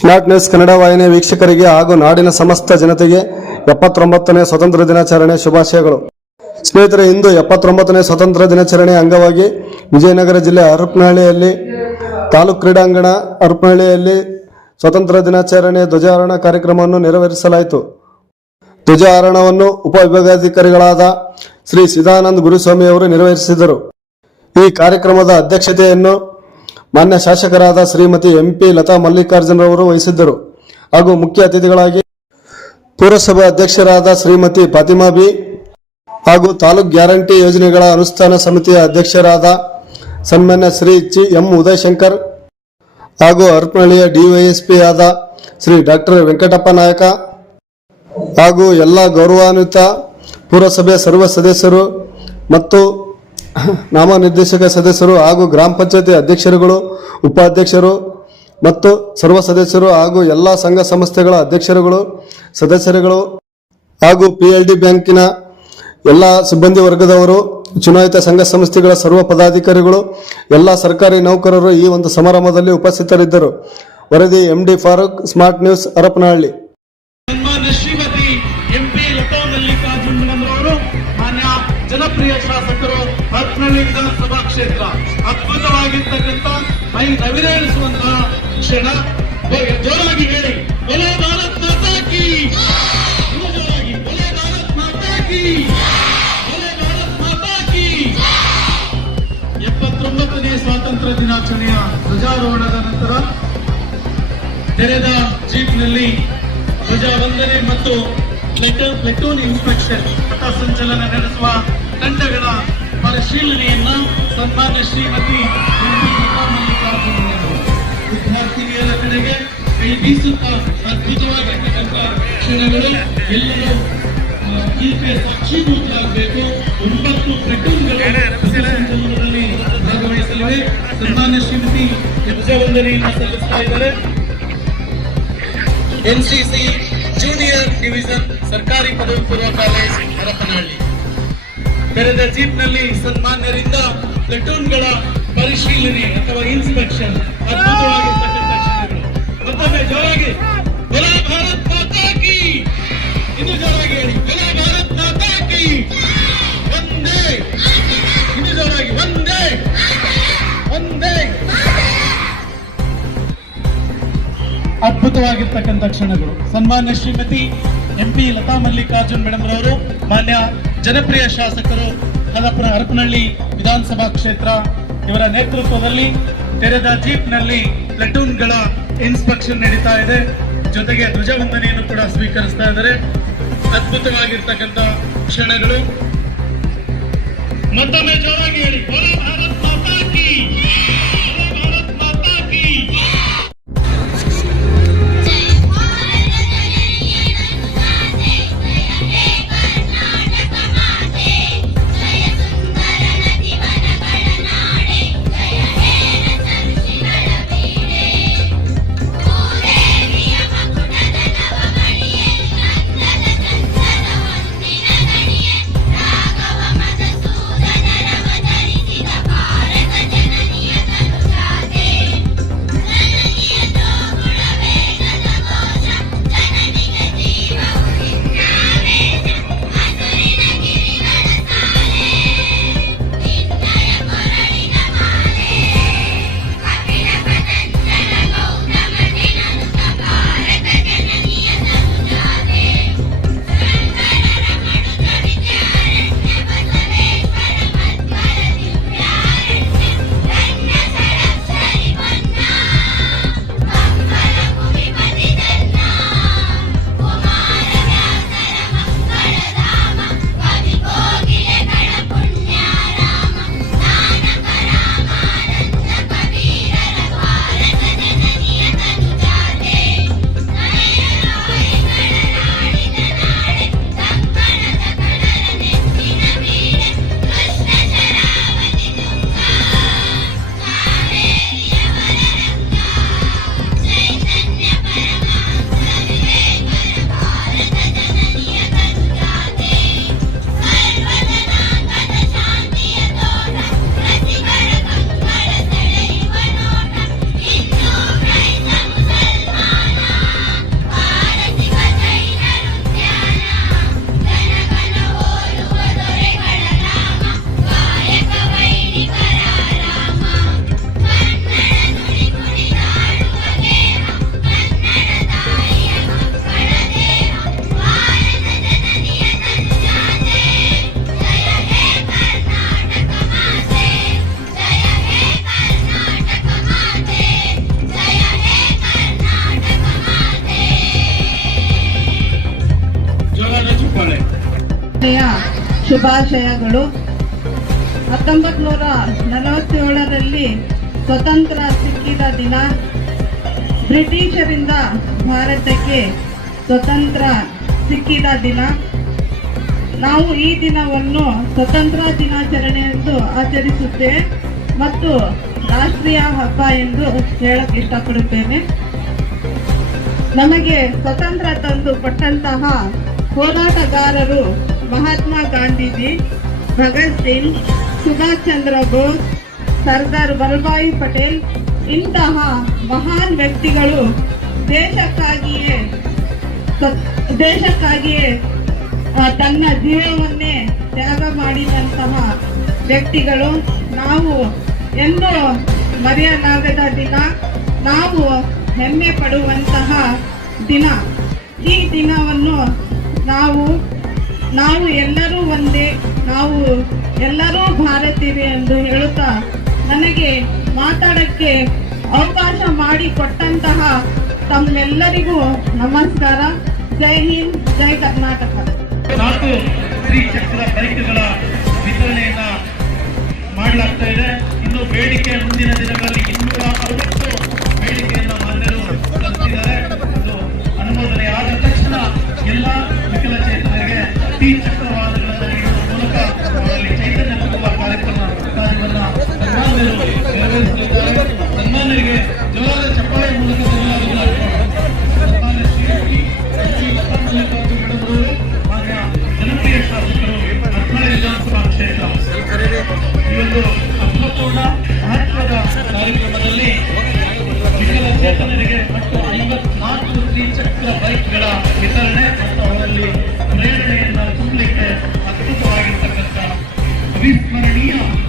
Smart news Kannada ವಾಹಿನಿಯ ವೀಕ್ಷಕರಿಗೆ ಹಾಗೂ ನಾಡಿನ ಸಮಸ್ತ ಜನತೆಗೆ ಎಪ್ಪತ್ತೊಂಬತ್ತನೇ ಸ್ವತಂತ್ರ ದಿನಾಚರಣೆ ಶುಭಾಶಯಗಳು. ಸ್ನೇಹಿತರೆ, ಇಂದು ಎಪ್ಪತ್ತೊಂಬತ್ತನೇ ಸ್ವತಂತ್ರ ದಿನಾಚರಣೆ ಅಂಗವಾಗಿ ವಿಜಯನಗರ ಜಿಲ್ಲೆ ಹರಪನಹಳ್ಳಿಯಲ್ಲಿ ತಾಲೂಕು ಕ್ರೀಡಾಂಗಣ ಹರಪನಹಳ್ಳಿಯಲ್ಲಿ ಸ್ವತಂತ್ರ ದಿನಾಚರಣೆ ಧ್ವಜಾರೋಹಣ ಕಾರ್ಯಕ್ರಮವನ್ನು ನೆರವೇರಿಸಲಾಯಿತು. ಧ್ವಜಾರೋಹಣವನ್ನು ಉಪವಿಭಾಗಾಧಿಕಾರಿಗಳಾದ ಶ್ರೀ ಸಿದಾನಂದ ಗುರುಸ್ವಾಮಿ ಅವರು ನೆರವೇರಿಸಿದರು. ಈ ಕಾರ್ಯಕ್ರಮದ ಅಧ್ಯಕ್ಷತೆಯನ್ನು ಮಾನ್ಯ ಶಾಸಕರಾದ ಶ್ರೀಮತಿ ಎಂಪಿ ಲತಾ ಮಲ್ಲಿಕಾರ್ಜುನರವರು ವಹಿಸಿದ್ದರು. ಹಾಗೂ ಮುಖ್ಯ ಅತಿಥಿಗಳಾಗಿ ಪುರಸಭಾ ಅಧ್ಯಕ್ಷರಾದ ಶ್ರೀಮತಿ ಫಾತಿಮಾ ಬಿ ಹಾಗೂ ತಾಲೂಕ್ ಗ್ಯಾರಂಟಿ ಯೋಜನೆಗಳ ಅನುಷ್ಠಾನ ಸಮಿತಿಯ ಅಧ್ಯಕ್ಷರಾದ ಸನ್ಮಾನ್ಯ ಶ್ರೀ ಚಿ ಎಂ ಉದಯಶಂಕರ್ ಹಾಗೂ ಹರಪನಹಳ್ಳಿಯ ಡಿವೈಎಸ್ಪಿ ಆದ ಶ್ರೀ ಡಾಕ್ಟರ್ ವೆಂಕಟಪ್ಪ ನಾಯಕ ಹಾಗೂ ಎಲ್ಲ ಗೌರವಾನ್ವಿತ ಪುರಸಭೆ ಸರ್ವ ಸದಸ್ಯರು ಮತ್ತು ನಾಮನಿರ್ದೇಶಕ ಸದಸ್ಯರು ಹಾಗೂ ಗ್ರಾಮ ಪಂಚಾಯತಿ ಅಧ್ಯಕ್ಷರುಗಳು, ಉಪಾಧ್ಯಕ್ಷರು ಮತ್ತು ಸರ್ವ ಸದಸ್ಯರು ಹಾಗೂ ಎಲ್ಲ ಸಂಘ ಸಂಸ್ಥೆಗಳ ಅಧ್ಯಕ್ಷರುಗಳು, ಸದಸ್ಯರುಗಳು ಹಾಗೂ ಪಿ ಎಲ್ ಡಿ ಬ್ಯಾಂಕಿನ ಎಲ್ಲ ಸಿಬ್ಬಂದಿ ವರ್ಗದವರು, ಚುನಾಯಿತ ಸಂಘ ಸಂಸ್ಥೆಗಳ ಸರ್ವ ಪದಾಧಿಕಾರಿಗಳು, ಎಲ್ಲ ಸರ್ಕಾರಿ ನೌಕರರು ಈ ಒಂದು ಸಮಾರಂಭದಲ್ಲಿ ಉಪಸ್ಥಿತರಿದ್ದರು. ವರದಿ M D Farooq smart news Harapanahalli. ಜನಪ್ರಿಯ ಶಾಸಕರು ಹರಪನಹಳ್ಳಿ ವಿಧಾನಸಭಾ ಕ್ಷೇತ್ರ ಅದ್ಭುತವಾಗಿರ್ತಕ್ಕಂಥ ಮೈ ನವಿರೇಳಿಸುವಂತಹ ಕ್ಷಣ. ಜೋರಾಗಿ ಹೇಳಿ. ಒಲೆ ಭಾರತ್ ಮಾತಾಕಿ ಜೋರಾಗಿ ಬಲೋ ಭಾರತ್ ಮಾತಾಕಿ ಬಲೋ ಭಾರತ್ ಮಾತಾಕಿ ಎಪ್ಪತ್ತೊಂಬತ್ತನೇ ಸ್ವಾತಂತ್ರ್ಯ ದಿನಾಚರಣೆಯ ಧ್ವಜಾರೋಹಣದ ನಂತರ ತೆರೆದ ಜೀಪ್ನಲ್ಲಿ ಧ್ವಜ ವಂದನೆ ಮತ್ತು ಪ್ಲೆಟೋನ್ ಇನ್ಸ್ಪೆಕ್ಷನ್ ಪಥಸಂಚಲನ ನಡೆಸುವ ತಂಡಗಳ ಪರಿಶೀಲನೆಯನ್ನ ಸನ್ಮಾನ್ಯ ಶ್ರೀಮತಿ ವಿದ್ಯಾರ್ಥಿನಿಯರ ಕಡೆಗೆ ಕೈ ಬೀಸುತ್ತಾ ಅದ್ಭುತವಾಗಿರ್ತಕ್ಕಂಥ ಕ್ಷಣಗಳು. ಎಲ್ಲರೂ ಈಕೆ ಸಾಕ್ಷೀಭೂತರಾಗಬೇಕು. ಒಂಬತ್ತು ಭಾಗವಹಿಸಲಿವೆ. ಸನ್ಮಾನ್ಯ ಶ್ರೀಮತಿ ವಂದನೆಯನ್ನು ಸಲ್ಲಿಸ್ತಾ ಇದ್ದಾರೆ. ಎನ್ಸಿಸಿ ಜೂನಿಯರ್ ಡಿವಿಷನ್ ಸರ್ಕಾರಿ ಪದವಿ ಪೂರ್ವ ಕಾಲೇಜ್ ಹರಪನಹಳ್ಳಿ. ತೆರೆದ ಜೀಪ್ನಲ್ಲಿ ಸನ್ಮಾನ್ಯರಿಂದ ಪ್ಲೆಟೂನ್ಗಳ ಪರಿಶೀಲನೆ ಅಥವಾ ಇನ್ಸ್ಪೆಕ್ಷನ್ ಅದ್ಭುತವಾಗಿರ್ತಕ್ಕಂಥ ಕ್ಷಣಗಳು. ಸನ್ಮಾನ್ಯ Shrimati M P Latha Mallikarjun madam ರವರು, ಮಾನ್ಯ ಜನಪ್ರಿಯ ಶಾಸಕರು ಹಲಪುರ ಹರಪನಹಳ್ಳಿ ವಿಧಾನಸಭಾ ಕ್ಷೇತ್ರ ಇವರ ನೇತೃತ್ವದಲ್ಲಿ, ತೆರೆದ ಜೀಪ್ನಲ್ಲಿ ಪ್ಲೆಟೂನ್ಗಳ ಇನ್ಸ್ಪೆಕ್ಷನ್ ನಡೀತಾ ಇದೆ. ಜೊತೆಗೆ ಧ್ವಜವಂದನೆಯನ್ನು ಕೂಡ ಸ್ವೀಕರಿಸ್ತಾ ಇದ್ದಾರೆ. ಅದ್ಭುತವಾಗಿರ್ತಕ್ಕಂಥ ಕ್ಷಣಗಳು. ಮತ್ತೊಮ್ಮೆ ಜೋರಾಗಿ ಹೇಳಿ. ಭಾರತ್ ಮಾತಾ ಕಿ. ಶುಭಾಶಯಗಳು. ಹತ್ತೊಂಬತ್ ನೂರ ನಲವತ್ತೇಳರಲ್ಲಿ ಸ್ವತಂತ್ರ ಸಿಕ್ಕಿದ ದಿನ ಬ್ರಿಟಿಷರಿಂದ ಭಾರತಕ್ಕೆ ಸ್ವತಂತ್ರ ಸಿಕ್ಕಿದ ದಿನ. ನಾವು ಈ ದಿನವನ್ನು ಸ್ವತಂತ್ರ ದಿನಾಚರಣೆ ಎಂದು ಆಚರಿಸುತ್ತೇವೆ ಮತ್ತು ರಾಷ್ಟ್ರೀಯ ಹಬ್ಬ ಎಂದು ಹೇಳಕ್ ಇಷ್ಟಪಡುತ್ತೇನೆ. ನಮಗೆ ಸ್ವತಂತ್ರ ತಂದು ಕೊಟ್ಟಂತಹ ಹೋರಾಟಗಾರರು ಮಹಾತ್ಮ ಗಾಂಧೀಜಿ, ಭಗತ್ ಸಿಂಗ್, ಸುಭಾಷ್ ಚಂದ್ರ ಬೋಸ್, ಸರ್ದಾರ್ ವಲ್ಲಭಾಯಿ ಪಟೇಲ್ ಇಂತಹ ಮಹಾನ್ ವ್ಯಕ್ತಿಗಳು ದೇಶಕ್ಕಾಗಿಯೇ ದೇಶಕ್ಕಾಗಿಯೇ ತನ್ನ ಜೀವವನ್ನೇ ತ್ಯಾಗ ಮಾಡಿದಂತಹ ವ್ಯಕ್ತಿಗಳು ನಾವು ಎಂದು ಮರೆಯಲಾಗದ ದಿನ, ನಾವು ಹೆಮ್ಮೆ ಪಡುವಂತಹ ದಿನ. ಈ ದಿನವನ್ನು ನಾವು ನಾವು ಎಲ್ಲರೂ ಒಂದೇ, ನಾವು ಎಲ್ಲರೂ ಭಾರತೀವಿ ಎಂದು ಹೇಳುತ್ತಾ ನನಗೆ ಮಾತಾಡಕ್ಕೆ ಅವಕಾಶ ಮಾಡಿಕೊಟ್ಟಂತಹ ತಮ್ಮೆಲ್ಲರಿಗೂ ನಮಸ್ಕಾರ. ಜೈ ಹಿಂದ್, ಜೈ ಕರ್ನಾಟಕ. ಶ್ರೀ ತ್ರಿಚಕ್ರ Yeah.